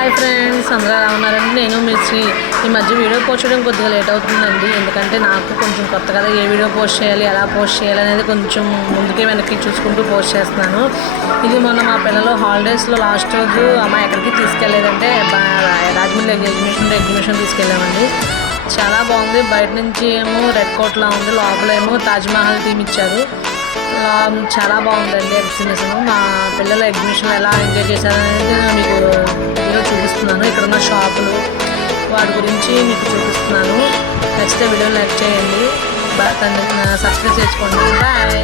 Hi friends, అందరూ ఎలా ఉన్నారండి? నేను మీ శ్రీ. ఈ మధ్య వీడియో పోస్ట్ చేయడం కొద్దిగా లేట్ అవుతుందండి. ఎందుకంటే నాకు కొంచెం కొత్త కదా, ఏ వీడియో పోస్ట్ చేయాలి, ఎలా పోస్ట్ చేయాలి అనేది కొంచెం ముందుకి వెనక్కి చూసుకుంటూ పోస్ట్ చేస్తున్నాను. ఇది మొన్న మా పిల్లలు హాలిడేస్లో లాస్ట్ రోజు అమ్మ ఎక్కడికి తీసుకెళ్ళలేదంటే రాజమండ్రి ఎగ్జిబిషన్ తీసుకెళ్ళామండి. చాలా బాగుంది. బయట నుంచి ఏమో రెడ్ కోట్లా ఉంది, లోపల ఏమో తాజ్మహల్ థీమ్ ఇచ్చారు. చాలా బాగుందండి ఎగ్జిబిషన్. మా పిల్లలు ఎగ్జిబిషన్ ఎలా ఎంజాయ్ చేశారనేది మీకు వీడియో చూపిస్తున్నాను. ఇక్కడ ఉన్న షాపులు వాటి గురించి మీకు చూపిస్తున్నాను. నచ్చితే వీడియో లైక్ చేయండి, సబ్స్క్రైబ్ చేసుకోండి. బాయ్.